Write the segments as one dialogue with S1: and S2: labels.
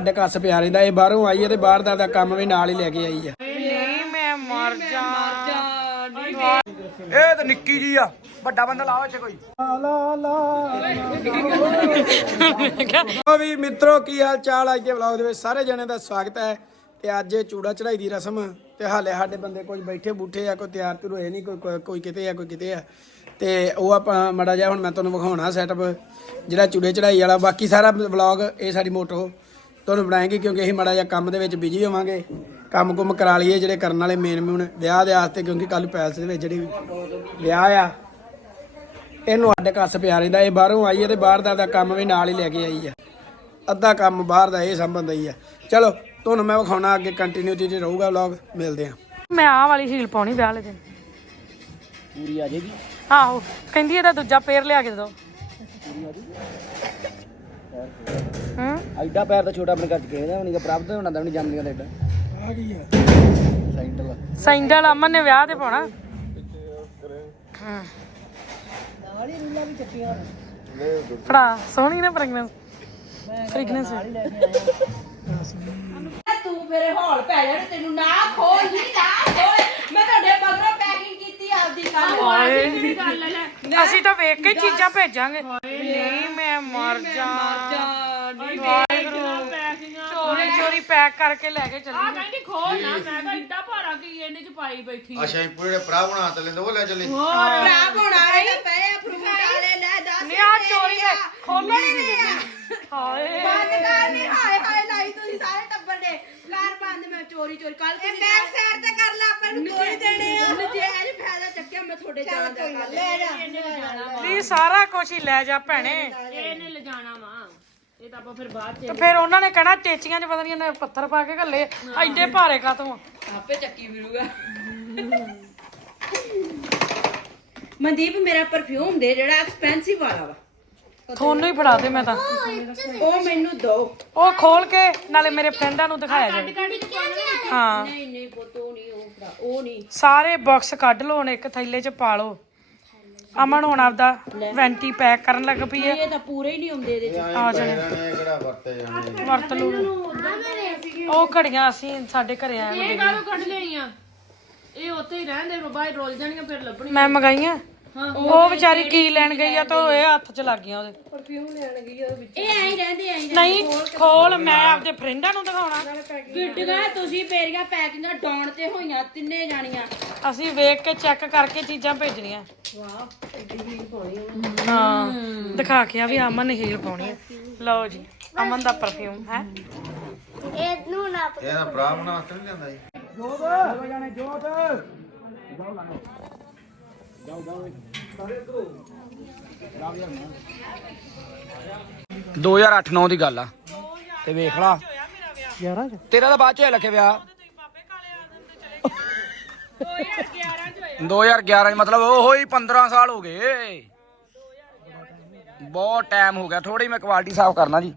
S1: ਸਾਡੇ ਕੱਸ ਪਿਆ ਰਹਿੰਦਾ ਇਹ ਬਾਹਰੋਂ ਆਈ ਹੈ ਤੇ ਬਾਹਰ ਦਾ ਦਾ ਕੰਮ ਵੀ ਨਾਲ ਹੀ ਲੈ ਕੇ ਆਈ ਆ
S2: ਨਹੀਂ ਮੈਂ ਮਰ ਜਾ
S1: ਇਹ ਤਾਂ ਨਿੱਕੀ ਜੀ ਆ ਵੱਡਾ ਬੰਦਾ ਲਾਓ ਇੱਥੇ ਕੋਈ। ਓ ਵੀ ਮਿੱਤਰੋ ਕੀ ਹਾਲ ਚਾਲ ਅੱਜ ਦੇ ਵਲੌਗ ਦੇ ਵਿੱਚ ਸਾਰੇ ਜਣੇ ਦਾ ਸਵਾਗਤ ਹੈ ਤੇ ਅੱਜ ਇਹ ਚੂੜਾ ਚੜਾਈ ਦੀ ਰਸਮ ਤੇ ਹਾਲੇ ਸਾਡੇ ਬੰਦੇ ਕੁਝ ਬੈਠੇ ਬੂਠੇ ਆ ਕੋਈ ਤਿਆਰ ਤੁਰ ਹੋਏ ਨਹੀਂ ਕੋਈ ਕੋਈ- ਕੋਈ ਕਿਤੇ ਆ ਕੋਈ ਕਿਤੇ ਆ। ਤੇ ਉਹ ਆਪਾਂ ਮੜਾ ਜਾ ਹੁਣ ਮੈਂ ਤੁਹਾਨੂੰ ਵਿਖਾਉਣਾ ਸੈਟਅਪ ਜਿਹੜਾ ਚੂੜੇ ਚੜਾਈ ਵਾਲਾ ਬਾਕੀ ਸਾਰਾ ਵਲੌਗ ਇਹ ਸਾਡੀ ਮੋਟੋ ਤੁਹਾਨੂੰ ਬਣਾਏਗੀ ਕਿਉਂਕਿ ਅਸੀਂ ਮੜਾ ਜਾ ਕੰਮ ਦੇ ਵਿੱਚ ਬਿਜ਼ੀ ਹੋਵਾਂਗੇ। ਕੰਮ ਕੁਮ ਕਰਾ ਲਈਏ ਜਿਹੜੇ ਕਰਨ ਵਾਲੇ ਮੇਨ ਮੇਨ ਵਿਆਹ ਦੇ ਵਾਸਤੇ ਕਿਉਂਕਿ ਕੱਲ ਪੈਲਸ ਦੇ ਵਿੱਚ ਜਿਹੜੀ ਵਿਆਹ ਆ ਇਹਨੂੰ ਅੱਡ ਕੱਸ ਪਿਆ ਰਹਿੰਦਾ। ਇਹ ਬਾਹਰੋਂ ਆਈ ਹੈ ਤੇ ਬਾਹਰ ਦਾ ਦਾ ਕੰਮ ਵੀ ਨਾਲ ਹੀ ਲੈ ਕੇ ਆਈ ਆ। ਅੱਧਾ ਕੰਮ ਬਾਹਰ ਦਾ ਇਹ ਸੰਬੰਧ ਹੀ ਆ। ਚਲੋ ਤੁਹਾਨੂੰ ਮੈਂ ਵਿਖਾਉਣਾ ਅੱਗੇ ਕੰਟੀਨਿਊਟੀ ਤੇ ਰਹੂਗਾ ਵਲੌਗ ਮਿਲਦੇ ਆ
S2: ਮੈਂ ਆਹ ਵਾਲੀ ਹੀਲ ਪਾਉਣੀ ਵਿਆਹ ਵਾਲੇ ਦਿਨ।
S1: ਪੂਰੀ ਆ ਜਾਏਗੀ?
S2: ਆਹੋ ਕਹਿੰਦੀ ਇਹਦਾ ਦੂਜਾ ਪੇਰ ਲਿਆ ਕੇ ਦੋ ਹੂੰ।
S1: ਐਡਾ ਪੈਰ ਤਾਂ ਛੋਟਾ ਆਪਣੇ ਘਰ ਚ ਕਿਸੇ ਦਾ ਨਹੀਂ ਪ੍ਰਾਪਤ ਹੋਣਾ ਤਾਂ ਨਹੀਂ ਜੰਮਦੀਆਂ ਦਾ ਐਡਾ ਆ ਗਈ ਆ। ਸਾਈਕਲ
S2: ਸੈਂਡਲ ਅਮਨ ਨੇ ਵਿਆਹ ਤੇ ਪਾਉਣਾ। ਹਾਂ। ਫੜਾ ਸੋਹਣੀ ਨਾ ਫ੍ਰੈਗਨੈਂਸ ਫ੍ਰੈਗਨੈਂਸ
S3: ਤੂੰ ਮੇਰੇ ਹੌਲ ਪੈ ਜਾਣ ਤੈਨੂੰ ਨਾ ਖੋਲ ਹੀ ਨਾ ਖੋਲ ਮੈਂ ਤੁਹਾਡੇ ਮਗਰੋਂ ਪੈਕਿੰਗ ਕੀਤੀ ਆਪਦੀ ਕੱਲ
S2: ਅਸੀਂ ਤਾਂ ਵੇਖ ਕੇ ਹੀ ਚੀਜ਼ਾਂ ਭੇਜਾਂਗੇ। ਨਹੀਂ ਮੈਂ ਮਰ ਜਾ। ਚੋਰੀ ਚੋਰੀ ਪੈਕ ਕਰਕੇ ਲੈ ਕੇ ਚੱਲੀ।
S4: ਕਹਿੰਦੀ ਖੋਲ ਨਾ ਮੈਂ ਕਿਹਾ ਇੱਡਾ ਭਾਰਾ ਕੀ ਇਹਨੇ ਚ ਪਾਈ ਬੈਠੀ
S5: ਅੱਛਾ ਇਹ ਪੂਰੇ ਭਰਾ ਬਣਾ ਤੇ ਲੈਂਦੇ ਉਹ ਲੈ ਚੱਲੇ।
S3: ਭਰਾ ਬਣਾ ਰਹੇ ਪਏ ਫਰੂਟ ਵਾਲੇ ਲੈ ਦੱਸ
S2: ਨਹੀਂ ਆ ਚੋਰੀ ਹੈ ਖੋਲਣ ਹੀ ਨਹੀਂ ਦਿੰਦੀ ਹਾਏ।
S3: ਬੰਦ ਕਰ ਨਹੀਂ ਹਾਏ ਹਾਏ ਲਾਈ ਤੁਸੀਂ ਸਾਰੇ ਟੱਬਰ ਮੈਂ ਚੋਰੀ ਚੋਰੀ ਕੱਲ ਤੁਸੀਂ ਬੈਕ ਸਾਈਡ ਤੇ ਕਰ ਲੈ ਆਪਾਂ ਨੂੰ ਚੋਰੀ ਦੇਣੇ ਆ। ਜੇ ਇਹ ਫਾਇਦਾ ਚੱਕਿਆ ਮੈਂ ਤੁਹਾਡੇ ਜਾਣ ਦਾ ਕਰ ਲੈ ਜਾ।
S2: ਨਹੀਂ ਸਾਰਾ ਕੁਝ ਹੀ ਲੈ ਜਾ ਭੈਣੇ।
S4: ਇਹਨੇ ਲਿਜਾਣਾ ਵਾ। ਇਹ ਤਾਂ ਆਪਾਂ ਫਿਰ ਬਾਅਦ ਚ
S2: ਤੇ ਫਿਰ ਉਹਨਾਂ ਨੇ ਕਹਿਣਾ ਟੇਚੀਆਂ 'ਚ ਪਤਾ ਨਹੀਂ ਇਹਨੇ ਪੱਥਰ ਪਾ ਕੇ ਘੱਲੇ। ਐਡੇ ਭਾਰੇ ਕਾਤੋਂ
S3: ਆਪੇ ਚੱਕੀ ਮਿਲੂਗਾ ਮਨਦੀਪ ਮੇਰਾ ਪਰਫਿਊਮ ਦੇ ਜਿਹੜਾ ਐਕਸਪੈਂਸਿਵ ਵਾਲਾ ਵਾ।
S2: ਤੁਹਾਨੂੰ ਹੀ ਫੜਾ ਦੇ ਮੈਂ ਤਾਂ।
S3: ਉਹ ਮੈਨੂੰ ਦੋ।
S2: ਉਹ ਖੋਲ ਕੇ ਨਾਲੇ ਮੇਰੇ ਫਰੈਂਡਾਂ ਨੂੰ ਦਿਖਾਇਆ ਜਾਵੇ ਹਾਂ।
S3: ਨਹੀਂ ਨਹੀਂ ਪੁੱਤ ਉਹ ਨਹੀਂ ਉਹ ਫੜਾ ਉਹ ਨਹੀਂ।
S2: ਸਾਰੇ ਬਾਕਸ ਕੱਢ ਲਓ ਹੁਣ ਇੱਕ ਥੈਲੇ 'ਚ ਪਾ ਲਓ। ਅਮਨ ਹੁਣ ਆਪਦਾ ਵੈਂਟੀ ਪੈਕ ਕਰਨ ਲੱਗ ਪਈ ਹੈ।
S3: ਇਹ ਤਾਂ ਪੂਰੇ ਹੀ ਨਹੀਂ ਹੁੰਦੇ ਇਹਦੇ ਚ।
S2: ਆ ਜਾਣੇ।
S5: ਜਾਣੇ ਕਿਹੜਾ ਵਰਤੇ ਜਾਣੇ
S2: ਵਰਤ ਲਓ। ਉਹ ਘੜੀਆਂ ਅਸੀਂ ਸਾਡੇ ਘਰੇ ਆਏ
S4: ਇਹ ਕਾਹਦੋਂ ਕੱਢ ਲਈਆਂ? ਇਹ ਉੱਥੇ ਹੀ ਰਹਿੰਦੇ ਬਾਹਰ ਰੋਲ ਜਾਣੀਆਂ ਫਿਰ ਲੱਭਣੀ
S2: ਮੈਂ ਮੰਗਾਈਆਂ। ਉਹ ਵਿਚਾਰੀ ਕੀ ਲੈਣ ਗਈ ਆ ਤਾਂ ਉਹ ਇਹ ਹੱਥ 'ਚ ਲੱਗ ਗਈਆਂ ਉਹਦੇ।
S3: ਇਹ ਐਂ ਹੀ ਰਹਿੰਦੇ ਐਂ
S2: ਨਹੀਂ ਖੋਲ ਮੈਂ ਆਪਦੇ ਫਰੈਂਡਾਂ ਨੂੰ ਦਿਖਾਉਣਾ।
S3: ਗਿੱਟਗਾ ਤੁਸੀਂ ਮੇਰੀਆਂ ਪੈਕਿੰਗਾਂ ਡਾਉਣ ਤੇ ਹੋਈਆਂ ਤਿੰਨੇ ਜਾਣੀਆਂ।
S2: ਅਸੀਂ ਵੇਖ ਕੇ ਚੈੱਕ ਕਰਕੇ ਚੀਜ਼ਾਂ ਭੇਜਣੀਆਂ। ਹਾਂ ਦਿਖਾ ਕੇ ਆ ਵੀ ਅਮਨ ਨੇ ਹੀਲ ਪਾਉਣੀ ਹੈ ਲਓ ਜੀ ਅਮਨ ਦਾ ਪਰਫਿਊਮ ਹੈ।
S5: ਇਹਦਾ ਭਰਾ ਬਣਾ ਤੇ ਨਹੀਂ ਜਾਂਦਾ ਜੀ।
S1: ਜੋਤ! 2008-9 ਦੀ ਗੱਲ ਆ। ਤੇ ਵੇਖ ਲਾ। 11 ਤੇਰਾ ਤਾਂ ਬਾਅਦ ਚ ਹੋਇਆ ਲੱਖੇ ਵਿਆਹ। 2011 ਚ ਮਤਲਬ ਉਹ ਹੀ 15 ਸਾਲ ਹੋ ਗਏ। ਬਹੁਤ ਟਾਈਮ ਹੋ ਗਿਆ। ਥੋੜੀ ਮੈਂ ਕੁਆਲਿਟੀ ਸਾਫ਼ ਕਰਨਾ ਜੀ।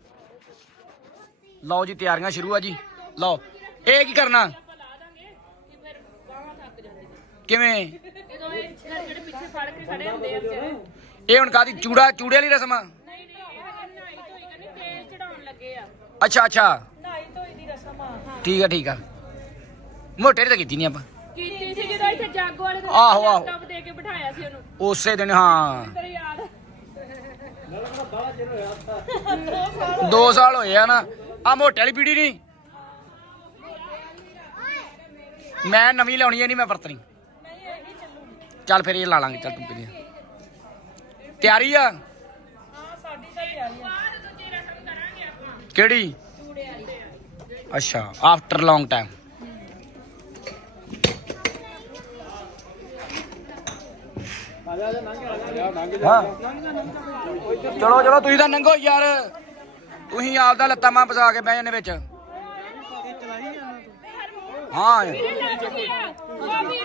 S1: ਲਓ ਜੀ ਤਿਆਰੀਆਂ ਸ਼ੁਰੂ ਆ ਜੀ। ਲਓ ਇਹ ਕੀ ਕਰਨਾ? ਕਿਵੇਂ?
S4: ਜਿਹੜੇ ਪਿੱਛੇ ਫੜ ਕੇ ਖੜੇ ਹੁੰਦੇ ਆ ਵਿਚਾਰੇ।
S1: ਇਹ ਹੁਣ ਕਾਦੀ ਚੂੜਾ ਚੂੜੇ ਵਾਲੀ ਰਸਮ ਆ?
S4: ਨਹੀਂ ਨਹੀਂ ਇਹ ਨਹਾਈ ਧੋਈ ਕਹਿੰਦੀ ਤੇਲ ਚੜਾਉਣ ਲੱਗੇ ਆ।
S1: ਅੱਛਾ ਅੱਛਾ।
S2: ਨਹਾਈ ਧੋਈ ਦੀ ਰਸਮ ਆ।
S1: ਠੀਕ ਆ ਠੀਕ ਆ। ਮੋਟੇ ਤਾਂ ਕੀਤੀ ਨਹੀਂ ਆਪਾਂ।
S4: ਕੀਤੀ ਸੀ ਜਦੋਂ ਇੱਥੇ ਜੱਗ ਵਾਲੇ ਦੇ
S1: ਆਹੋ, ਆਹੋ।
S4: ਲੈਪਟਾਪ ਦੇ ਕੇ ਬਿਠਾਇਆ ਸੀ ਉਹਨੂੰ।
S1: ਉਸੇ ਦਿਨ ਹਾਂ।
S4: ਤੇਰੇ ਯਾਦ
S1: 2 ਸਾਲ ਹੋਏ ਆ ਨਾ। ਆ ਮੋਟੇ ਵਾਲੀ ਪੀੜੀ ਨਹੀਂ ਮੈਂ ਨਵੀਂ ਲਾਉਣੀ ਹੈ ਨਹੀਂ ਮੈਂ ਵਰਤਣੀ। ਚੱਲ ਫਿਰ ਇਹ ਲਾ ਲਾਂਗੇ, ਚੱਲ ਤੂੰ ਕਿਹਦੀ ਤਿਆਰੀ ਆ? ਕਿਹੜੀ? ਅੱਛਾ ਆਫਟਰ ਲੌਂਗ ਟਾਈਮ ਹਾਂ। ਚਲੋ ਚਲੋ, ਤੁਸੀਂ ਤਾਂ ਨੰਗੋ ਯਾਰ। ਤੁਸੀਂ ਆਪਦਾ ਲੱਤਾਂ ਮਾਂ ਫਸਾ ਕੇ ਬਹਿ ਜਾਂਦੇ ਵਿੱਚ। ਹਾਂ।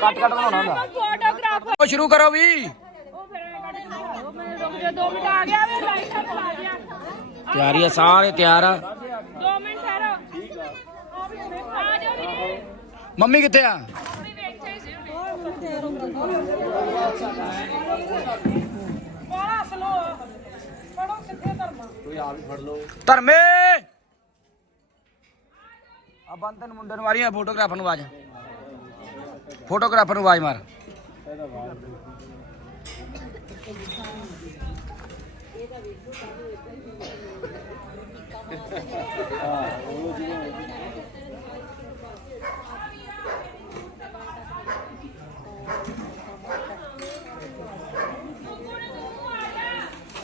S1: ਕੱਟ ਕੱਟ ਬਣਾਉਣਾ ਹੁੰਦਾ।
S4: ਫੋਟੋਗ੍ਰਾਫਰ
S1: ਉਹ ਸ਼ੁਰੂ ਕਰੋ ਵੀ।
S4: ਉਹ ਫਿਰ ਐਂ ਕੱਢ ਕੇ ਦਿਖਾਓ। ਉਹ ਮੈਨੂੰ ਰੁਕ ਜਾ 2 ਮਿੰਟ ਆ ਗਿਆ ਵੇ ਲਾਈਟ ਹੱਥ ਲਾ ਗਿਆ।
S1: ਤਿਆਰੀ ਆ ਸਾਰੇ ਤਿਆਰ ਆ।
S4: 2 ਮਿੰਟ ਠਹਿਰੋ। ਆ ਜਾਓ ਵੀਰੇ।
S1: ਮੰਮੀ ਕਿੱਥੇ ਆ?
S4: ਵੀ
S2: ਬੜਾ ਸਲੋ ਪੜੋ ਕਿੱਥੇ ਧਰਮਾ
S1: ਧਰਮੇ।
S6: ਆ ਬੰਦਨ ਮੁੰਡੇ ਨੂੰ ਮਾਰੀ ਆ ਫੋਟੋਗ੍ਰਾਫਰ ਨੂੰ ਆਵਾਜ਼। ਫੋਟੋਗ੍ਰਾਫਰ ਨੂੰ ਆਵਾਜ਼ ਮਾਰ।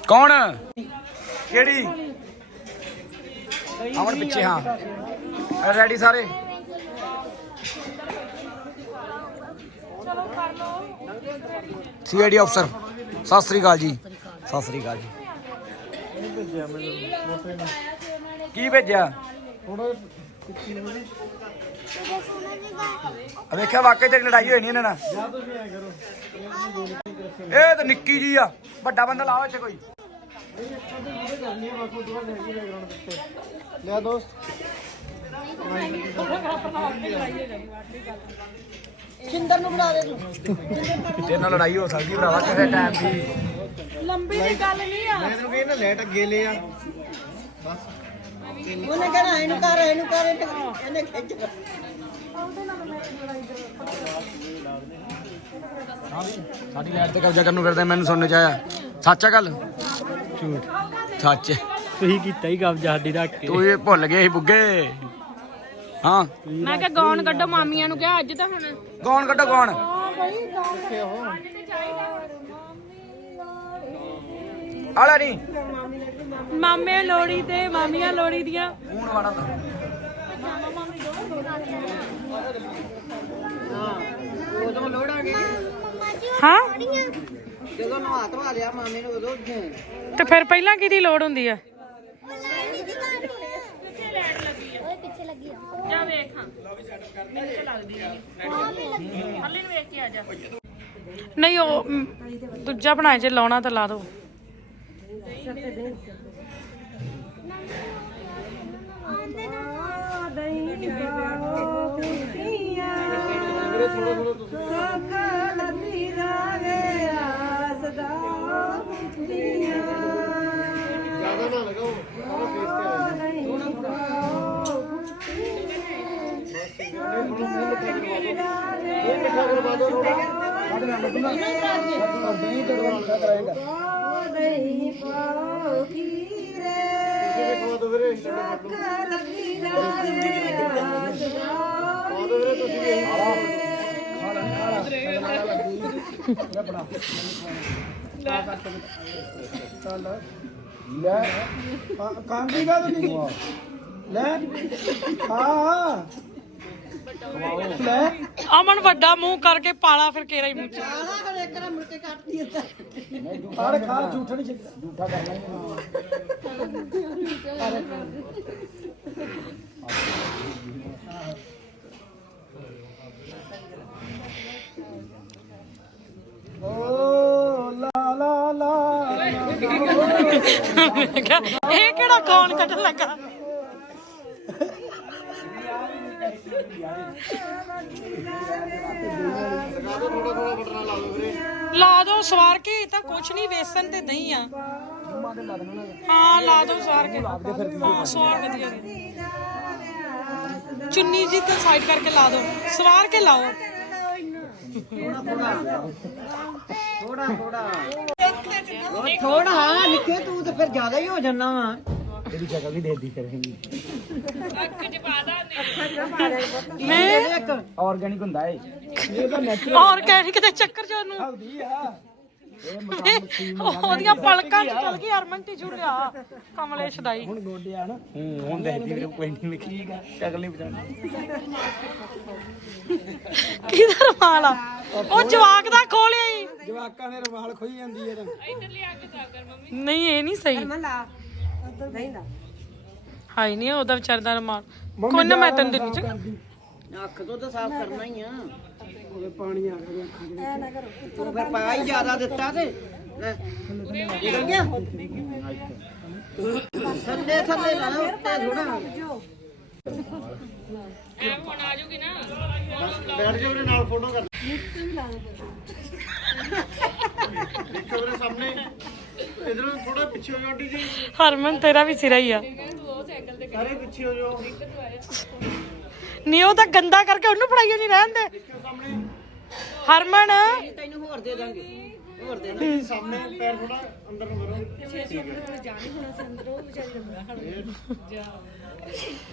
S6: ਕੌਣ? ਕਿਹੜੀ? ਅਮਨ ਪਿੱਛੇ ਹਾਂ। ਰੈਡੀ ਸਾਰੇ? ਸੀਆਈਡੀ ਅਫਸਰ ਸਤਿ ਸ੍ਰੀ ਅਕਾਲ ਜੀ। ਸਤਿ ਸ੍ਰੀ ਅਕਾਲ ਜੀ। ਕੀ ਭੇਜਿਆ? ਆ ਵੇਖਿਆ, ਵਾਕਈ ਤੇ ਲੜਾਈ ਹੋਈ ਨਹੀਂ ਇਹਨਾਂ ਨਾਲ? ਇਹ ਤਾਂ ਨਿੱਕੀ ਜੀ ਆ, ਵੱਡਾ ਬੰਦਾ ਲਾਓ ਇੱਥੇ ਕੋਈ।
S1: ਲਿਆ ਦੋਸਤ।
S6: ਤੇਰੇ ਨਾਲ ਲੜਾਈ ਹੋ ਸਕਦੀ ਭਰਾਵਾ ਕਿਸੇ ਟਾਈਮ ਦੀ।
S2: ਲੰਬੀ ਦੀ ਗੱਲ ਨਹੀਂ ਆ।
S1: ਮੈਂ ਤੈਨੂੰ ਕਹਿੰਦਾ ਲੈਟ ਅੱਗੇ ਲੈ ਆ।
S7: ਉਹਨੇ ਕਹਿਣਾ ਇਹਨੂੰ ਕਰ ਇਹਨੂੰ ਕਰ ਇਹਨੇ ਖਿੱਚ
S6: ਸਾਡੀ ਲਾਈਟ ਤੇ ਕਬਜ਼ਾ ਕਰਨ ਨੂੰ ਫਿਰਦਾ ਮੈਨੂੰ ਸੁਣਨ ਚ ਆਇਆ। ਸੱਚ ਆ ਗੱਲ? ਝੂਠ। ਸੱਚ।
S8: ਤੁਸੀਂ ਕੀਤਾ ਹੀ ਕਬਜ਼ਾ ਸਾਡੀ ਰੱਖ ਕੇ
S6: ਤੂੰ ਇਹ ਭੁੱਲ ਗਏ ਸੀ ਬੁੱਗੇ। ਹਾਂ।
S4: ਮੈਂ ਕਿਹਾ ਗਾਉਣ ਕੱਢੋ ਮਾਮੀਆਂ ਨੂੰ ਕਿਹਾ ਅੱਜ ਤਾਂ ਹੁਣ।
S6: ਕੌਣ ਕੱਢੋ ਕੌਣ ਆਲਾ ਨਹੀਂ
S2: ਮਾਮੇ ਲੋੜੀ ਤੇ ਮਾਮੀਆਂ ਲੋੜੀ ਦੀਆਂ।
S6: ਫੋਨ ਵਾਲਾ ਦਾ
S2: ਹਾਂ।
S7: ਜਦੋਂ ਨਵਾ ਧਵਾ ਲਿਆ ਮਾਮੇ ਨੂੰ ਉਦੋਂ
S2: ਤੇ ਫਿਰ ਪਹਿਲਾਂ ਕਿਹਦੀ ਲੋੜ ਹੁੰਦੀ ਆ?
S4: ਜਾ ਵੇਖ ਹਾਂ। ਮੈਨੂੰ ਤਾਂ ਲੱਗਦੀ ਹੈ ਹੱਲੇ ਨੂੰ ਵੇਖ ਕੇ ਆ ਜਾ।
S2: ਨਹੀਂ ਉਹ ਮ, ਦੂਜਾ ਬਣਾਏ ਜੇ ਲਾਉਣਾ ਤਾਂ ਲਾ ਦੋ।
S1: ਜ਼ਿਆਦਾ ਲੈ ਕਾਂਦੀ ਕਾ ਤੂੰ। ਲੈ ਹਾਂ ਲੈ
S2: ਅਮਨ ਵੱਡਾ ਮੂੰਹ ਕਰਕੇ ਪਾਲਾ ਫਿਰ ਕੇਰਾ ਹੀ ਮੂੰਹ ਚ।
S7: ਆਲਾ ਹਰ ਇੱਕ ਰ ਮੁੜ ਕੇ ਕੱਟਦੀ ਹੁੰਦਾ
S1: ਫੜ ਖਾ ਝੂਠਾ ਨਹੀਂ ਚੱਲਦਾ। ਝੂਠਾ ਕਰਨਾ ਹੀ ਓ ਲਾ ਲਾ ਲਾ।
S2: ਮੈਂ ਕਿਹਾ, ਇਹ ਕਿਹੜਾ ਕੌਣ ਕੱਢਣ ਲੱਗਾ? ਲਾ ਦੋ ਸਵਾਰ ਕੇ, ਇਹ ਤਾਂ ਕੁਛ ਨਹੀਂ, ਵੇਸਣ ਤੇ ਦਹੀਂ ਆ। ਹਾਂ, ਲਾ ਦੋ ਸਵਾਰ ਕੇ। ਹਾਂ, ਸਵਾਰ ਵਧੀਆ ਨੇ। ਚੁੰਨੀ ਜੀ ਤੇ ਸਾਈਡ ਕਰਕੇ ਲਾ ਦੋ। ਸਵਾਰ ਕੇ ਲਾਓ।
S7: ਥੋੜਾ ਨਿੱਕੇ ਤੂੰ ਤੇ ਫਿਰ ਜ਼ਿਆਦਾ ਹੀ ਹੋ ਜਾਣਾ ਵਾ।
S8: ਤੇਰੀ ਸ਼ਕਲ ਨਹੀਂ ਦੇਖਦੀ ਫਿਰ
S2: ਮੈਂ
S7: ਇੱਕ
S6: ਆਰਗੈਨਿਕ ਹੁੰਦਾ ਏ।
S2: ਆਰਗੈਨਿਕ ਦੇ ਚੱਕਰ ਚ ਉਹਨੂੰ।
S1: ਹਲਦੀ ਆ।
S2: ਉਹਦੀਆਂ ਪਲਕਾਂ ਚ ਚਲ ਗਈ ਹਰਮਨ ਟੀ ਲਿਆ ਕਮਲੇਸ਼ ਦਾਈ
S1: ਹੁਣ ਗੋਡਿਆ ਨਾ।
S8: ਹੂੰ ਹੁਣ ਦੇਖਦੀ ਮੇਰੇ ਕੋਈ ਨਹੀਂ ਠੀਕ ਆ। ਸ਼ਕਲ ਨਹੀਂ ਪਛਾਣਦੀ।
S2: ਕਿਹਦਾ ਰਮਾਲ ਆ? ਉਹ ਜਵਾਕ ਦਾ ਖੋਲਿਆ ਹੀ
S1: ਜਵਾਕਾਂ ਦੇ ਰਵਾਲ ਖੋਈ ਜਾਂਦੀ ਹੈ ਤਾਂ।
S2: ਨਹੀਂ ਇਹ ਨਹੀਂ ਸਹੀ। ਹਾਈ ਨਹੀਂ ਉਹਦਾ ਵਿਚਾਰ ਦਾ ਰਮਾਲ। ਕੋਈ ਨਾ ਮੈਂ ਤੈਨੂੰ ਦਿੰਦੀ ਚ
S7: ਅੱਖ ਤੋਂ ਤਾਂ ਸਾਫ਼ ਕਰਨਾ ਹੀ ਆ।
S1: ਉਹਦੇ ਪਾਣੀ ਆ ਗਿਆ ਅੱਖਾਂ ਦੇ
S7: ਤੂੰ ਫਿਰ ਪਾ ਹੀ ਜ਼ਿਆਦਾ ਦਿੱਤਾ ਤੇ। ਲੈ ਨਿਕਲ ਗਿਆ। ਥੱਲੇ ਥੱਲੇ ਨਾ ਉੱਤੇ ਥੋੜਾ
S4: ਐ ਹੁਣ ਆ ਜਾਊਗੀ ਨਾ।
S5: ਬੈਠ ਜਾ ਉਹਦੇ ਨਾਲ ਫੋਟੋ ਕਰ। ਦੇਖੋ ਉਹਦੇ ਸਾਹਮਣੇ। ਇਧਰੋਂ ਥੋੜਾ ਪਿੱਛੇ ਹੋ ਜਾ ਆਂਟੀ ਜੀ।
S2: ਹਰਮਨ ਤੇਰਾ ਵੀ ਸਿਰਾ ਹੀ ਆ।
S5: ਸਾਰੇ ਪਿੱਛੇ ਹੋ ਜਾਓ।
S2: ਨਹੀਂ ਉਹ ਤਾਂ ਗੰਦਾ ਕਰਕੇ ਉਹਨੂੰ ਫੜਾਈਓ ਨਹੀਂ ਰਹਿਣ ਦੇ। ਹਰਮਨ।
S5: ਸਾਹਮਣੇ ਪੈਰ ਥੋੜਾ ਅੰਦਰ ਨੂੰ ਕਰੋ ਛੇ ਛੇ ਜਾਣੀ ਹੋਣਾ ਸੰਦਰ ਉਹ ਵਿਚਾਰੀ ਦਾ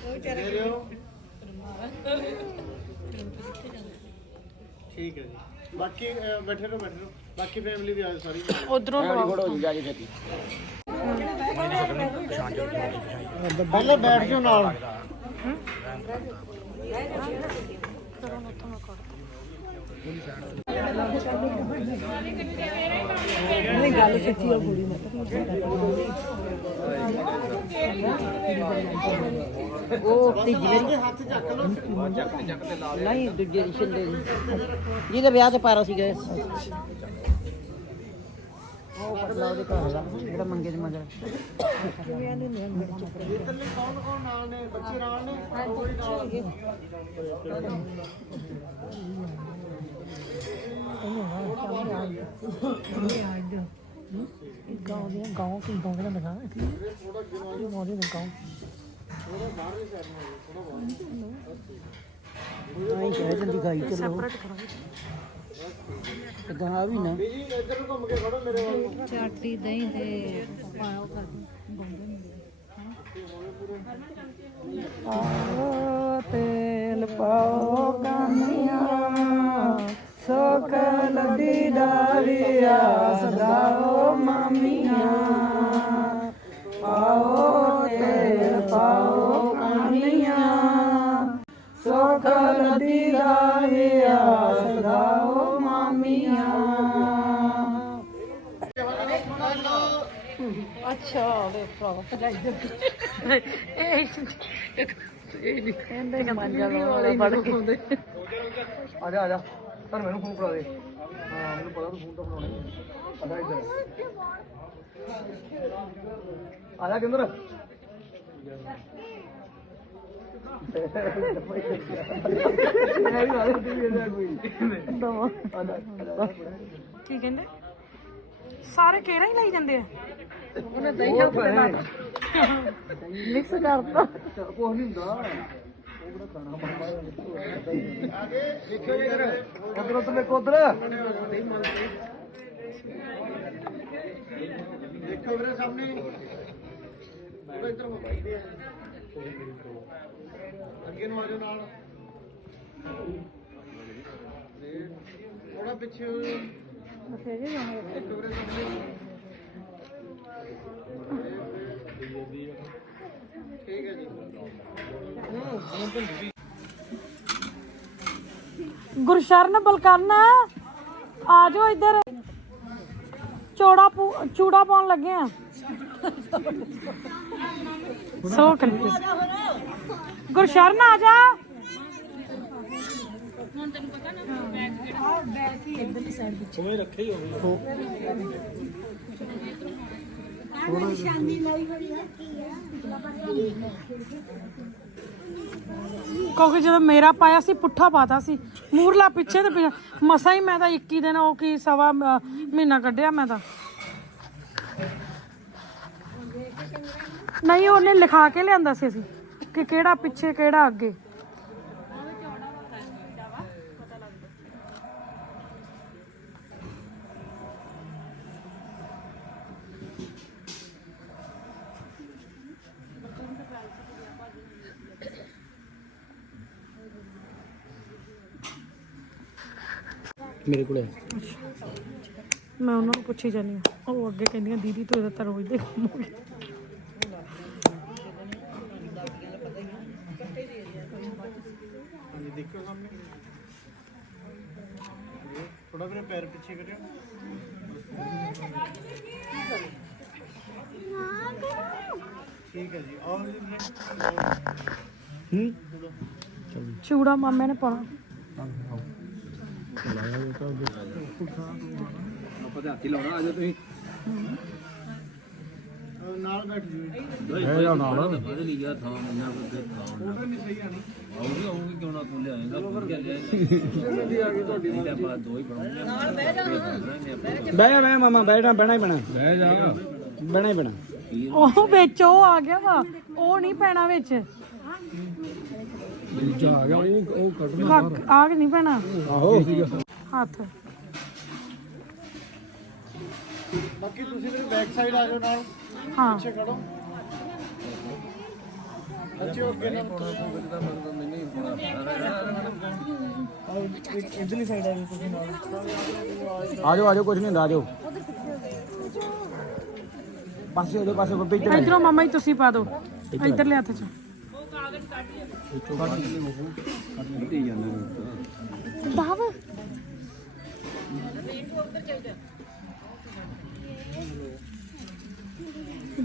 S5: ਉਹ ਵਿਚਾਰੇ ਠੀਕ ਹੈ ਜੀ। ਬਾਕੀ ਅਹ, ਬੈਠੇ ਰਹੋ ਬੈਠੇ ਰਹੋ ਬਾਕੀ ਫੈਮਿਲੀ ਵੀ ਆ ਜਾਓ ਸਾਰੀ
S2: ਉਧਰੋਂ
S6: ਫੋਟੋ ਹੋ ਜਾ ਕੇ ਛੇਤੀ
S5: ਪਹਿਲਾਂ ਬੈਠ ਜਾਓ ਨਾਲ। ਉਹ ਤੀਜੇ ਹੱਥ ਚੱਕ ਲਓ
S9: ਨਹੀਂ ਦੂਜੇ ਦੀ ਛਿੰਦੇ ਦੀ ਜਿਹਦੇ ਵਿਆਹ ਤੇ ਪਾਰਾ ਸੀਗਾ ਇਹ। ਉਹ ਪਤਲਾ ਉਹਦੇ ਘਰ ਦਾ ਜਿਹੜਾ ਮੰਗੇ ਦੇ ਮਗਰ
S5: ਇਧਰਲੇ ਕੌਣ ਕੌਣ ਨਾਲ ਨੇ? ਬੱਚੇ ਨਾਲ ਨੇ? ਵੀ ਨਾਲ
S9: ਗਾਉਂ ਦੇ ਗਾਉਂ ਕੀ ਗਾਉਂ ਦਾ ਲਗਾ ਇਹ ਦੇ ਗਾਉਂ। ਨਹੀਂ ਕਹਿ ਦਿੰਦੀ ਗਾਈ ਚਲੋ ਗਾਂ ਵੀ ਨਾ
S4: ਚਾਟੀ ਦਹੀਂ ਤੇ ਪਾਓ ਕਰ
S9: ਪਾਓ ਤੇਲ ਪਾਓ ਕਾਨੀਆਂ ਸੁਖ ਲਦੀ ਦਾਰੀਆ ਸਦਾਓ ਮਾਮੀਆਂ। ਪਾਓ ਤੇਲ ਪਾਓ ਕਾਨੀਆਂ ਸੁਖ ਲਦੀ ਦਾਰੀਆ ਸਦਾਓ ਮਾਮੀਆਂ ਅੱਛਾ ਵੇ ਭਰਾ ਕਹਿੰਦੇ ਮੰਜਾ ਵਾਲਾ ਫੜ ਕੇ
S6: ਆ ਜਾ ਆ ਜਾ ਪਰ ਮੈਨੂੰ ਫੋਨ ਫੜਾ ਦੇ ਹਾਂ ਮੈਨੂੰ ਪਤਾ ਤੂੰ ਫੋਨ ਤਾਂ ਫੜਾਉਣਾ ਹੀ ਆ ਇੱਧਰ ਆ ਜਾ ਕਿੰਦਰ ਕੋਈ
S2: ਕੀ ਕਹਿੰਦੇ? ਸਾਰੇ ਕੇਰਾ ਹੀ ਲਾਈ ਜਾਂਦੇ ਆ।
S6: ਉਹ ਭੈਣੇ।
S9: ਮਿਕਸ ਕਰਤਾ।
S6: ਕੁਛ ਨਹੀਂ ਹੁੰਦਾ। ਉਧਰ ਦੇਖੋ ਉਧਰ
S5: ਦੇਖੋ ਵੀਰੇ ਸਾਹਮਣੇ। ਥੋੜਾ ਇੱਧਰ ਨੂੰ ਬਾਈਦੇ ਆ ਅੱਗੇ ਨੂੰ ਆ ਜਾਓ ਨਾਲ ਥੋੜਾ ਪਿੱਛੇ ਹੋ। ਜਾਓ ਦੇਖੋ ਵੀਰੇ ਸਾਹਮਣੇ ਠੀਕ ਹੈ ਜੀ।
S2: ਗੁਰਸ਼ਰਨ ਬਲਕਰਨ, ਆ ਜਾਓ ਇੱਧਰ। ਚੋੜਾ ਚੂੜਾ ਪਾਉਣ ਲੱਗੇ ਆ। ਸੋ ਕਨਫਿਊਜ਼ ਗੁਰਸ਼ਰਨ ਆ ਜਾ ਕਿਉਂਕਿ ਜਦੋਂ ਮੇਰਾ ਪਾਇਆ ਸੀ ਪੁੱਠਾ ਪਾਤਾ ਸੀ। ਮੂਰਲਾ ਪਿੱਛੇ ਤੇ। ਮਸਾਂ ਹੀ ਮੈਂ ਤਾਂ 21 ਦਿਨ ਉਹ ਕੀ ਸਵਾ ਮਹੀਨਾ ਕੱਢਿਆ ਮੈਂ ਤਾਂ। ਨਹੀਂ ਉਹਨੇ ਲਿਖਾ ਕੇ ਲਿਆਂਦਾ ਸੀ ਅਸੀਂ ਕਿ ਕਿਹੜਾ ਪਿੱਛੇ ਕਿਹੜਾ ਅੱਗੇ।
S6: ਮੇਰੇ ਕੋਲ
S2: ਮੈਂ ਉਹਨਾਂ ਨੂੰ ਪੁੱਛੀ ਜਾਂਦੀ ਹਾਂ। ਉਹ ਅੱਗੇ ਕਹਿੰਦੀਆਂ ਦੀਦੀ ਤੂੰ ਇਹਦਾ ਤਾਂ ਰੋਜ਼ ਦੇ ਕੰਮ ਹੋ ਗਿਆ
S5: ਦੇਖੋ ਸਾਹਮਣੇ। ਥੋੜਾ ਵੀਰੇ ਪੈਰ ਪਿੱਛੇ ਕਰਿਓ। ਠੀਕ ਹੈ ਜੀ ਆਓ ਜੀ। ਵੀਰੇ
S2: ਚੂੜਾ ਮਾਮੇ ਨੇ ਪਾਉਣਾ।
S6: ਆਪਾਂ ਤੇ ਹੱਥੀ ਲਾਉਣਾ ਆ ਜਾ ਤੁਸੀਂ।
S5: ਨਾਲ ਬੈਠ ਜਾਓ ਜੀ।
S6: ਬਹਿ ਜਾ ਨਾਲ
S5: ਫੋਟੋ ਨਹੀਂ ਸਹੀ ਆਣੀ
S6: ਬਹਿ ਜਾ ਬਹਿ ਮਾਮਾ ਬਹਿਣਾ ਬਹਿਣਾ ਹੀ ਬਹਿਣਾ। ਬਹਿ ਜਾ। ਬਹਿਣਾ ਹੀ
S2: ਉਹ ਵਿੱਚ ਉਹ ਆ ਗਿਆ ਵਾ ਉਹ ਨਹੀਂ ਪੈਣਾ ਵਿੱਚ।
S6: ਦੂਜਾ ਆ ਗਿਆ ਉਹ ਕੱਢਣਾ
S2: ਆ ਕੇ ਨਹੀਂ ਪੈਣਾ।
S6: ਆਹੋ।
S2: ਹੱਥ।
S5: ਬਾਕੀ ਤੁਸੀਂ ਮੇਰੇ ਬੈਕ ਸਾਈਡ ਆ ਜਾਓ ਨਾਲ।
S2: ਹਾਂ।
S5: ਪਿੱਛੇ ਖੜੋ। ਅੱਛੇ ਅੱਗੇ ਨਾਲ
S7: ਇਧਰਲੀ ਸਾਈਡ ਆ ਤੁਸੀਂ ਨਾਲ।
S6: ਆ ਜਾਓ ਆ ਜਾਓ ਕੁਝ ਨਹੀਂ ਹੁੰਦਾ ਆ ਜਾਓ। ਪਾਸੇ ਉਹਦੇ ਪਾਸੇ ਬੱਬੇ ਇੱਧਰ
S2: ਇਧਰੋਂ ਮਾਮਾ ਜੀ ਤੁਸੀਂ ਪਾ ਦਿਓ। ਇਧਰਲੇ ਹੱਥ 'ਚ।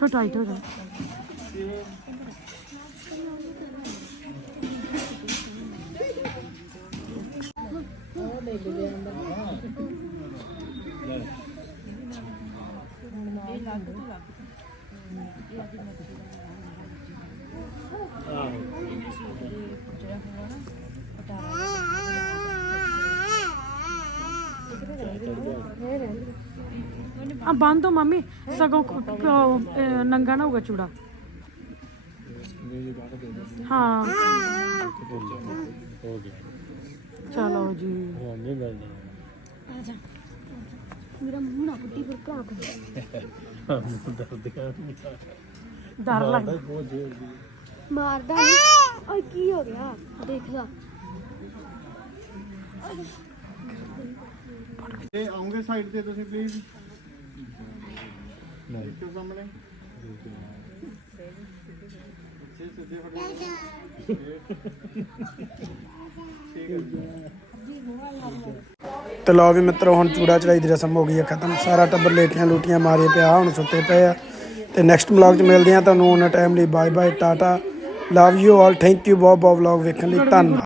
S2: ਇੱਥੋਂ ਟਾਈਟ ਹੋ ਜਾ। ਆ ਬੰਦ ਹੋ ਮੰਮੀ ਸਗੋਂ ਨੰਗਾ ਨਾ ਹੋਊਗਾ ਚੂੜਾ। ਹਾਂ। ਚਲੋ ਜੀ। ਡਰ ਲੱਗਦਾ
S10: ਮਾਰਦਾ ਨਹੀਂ ਓਏ ਕੀ ਹੋ ਗਿਆ? ਦੇਖ ਲਾ।
S5: ਇਹ ਆਉਂਗੇ ਸਾਈਡ ਤੇ ਤੁਸੀਂ ਪਲੀਜ਼ ਨਹੀਂ। ਕਿਉਂ ਸਾਹਮਣੇ। ਅੱਛੇ ਸਿੱਧੇ ਫੜੋ ਠੀਕ ਹੈ
S1: ਤੇ ਲਓ ਵੀ ਮਿੱਤਰੋ ਹੁਣ ਚੂੜਾ ਚੜਾਈ ਦੀ ਰਸਮ ਹੋ ਗਈ ਹੈ ਖਤਮ। ਸਾਰਾ ਟੱਬਰ ਲੇਟੀਆਂ ਲੂਟੀਆਂ ਮਾਰੇ ਪਿਆ ਹੁਣ ਸੁੱਤੇ ਪਏ ਆ। ਤੇ ਨੈਕਸਟ ਵਲੌਗ 'ਚ ਮਿਲਦੇ ਆ ਤੁਹਾਨੂੰ ਉਹਨਾਂ ਟਾਈਮ ਲਈ bye bye tata. Love you all thank you ਬਹੁਤ ਬਹੁਤ ਵਲੌਗ ਵੇਖਣ ਲਈ ਧੰਨਵਾਦ।